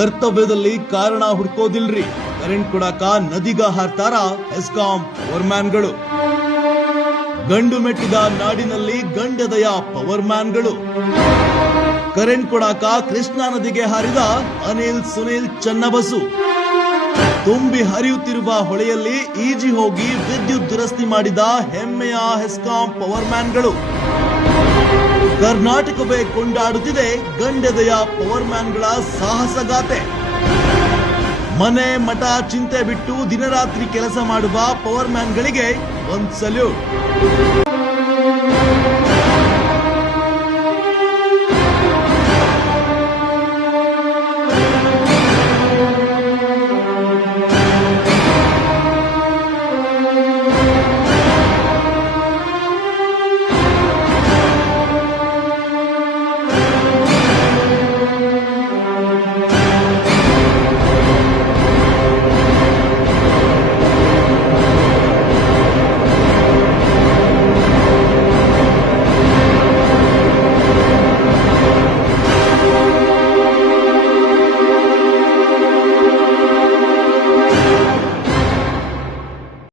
ಕರ್ತವ್ಯದಲ್ಲಿ ಕಾರಣ ಹುಡ್ಕೋದಿಲ್ರಿ, ಕರೆಂಟ್ ಕೊಡಾಕ ನದಿಗ ಹಾರ್ತಾರ ಹೆಸ್ಕಾಂ ಪವರ್ ಮ್ಯಾನ್ಗಳು. ಗಂಡು ಮೆಟ್ಟಿದ ನಾಡಿನಲ್ಲಿ ಗಂಡದಯ ಪವರ್ ಮ್ಯಾನ್ಗಳು. ಕರೆಂಟ್ ಕೊಡಾಕ ಕೃಷ್ಣಾ ನದಿಗೆ ಹಾರಿದ ಅನಿಲ್ ಸುನಿಲ್ ಚನ್ನಬಸು. ತುಂಬಿ ಹರಿಯುತ್ತಿರುವ ಹೊಳೆಯಲ್ಲಿ ಈಜಿ ಹೋಗಿ ವಿದ್ಯುತ್ ದುರಸ್ತಿ ಮಾಡಿದ ಹೆಮ್ಮೆಯ ಹೆಸ್ಕಾಂ ಪವರ್ ಮ್ಯಾನ್ಗಳು. ಕರ್ನಾಟಕವೇ ಕೊಂಡಾಡುತ್ತಿದೆ ಗಂಡದೆಯ ಪವರ್ ಮ್ಯಾನ್ಗಳ ಸಾಹಸಗಾಥೆ. ಮನೆ ಮಠ ಚಿಂತೆ ಬಿಟ್ಟು ದಿನರಾತ್ರಿ ಕೆಲಸ ಮಾಡುವ ಪವರ್ ಮ್ಯಾನ್ಗಳಿಗೆ ಒಂದು ಸಲ್ಯೂಟ್.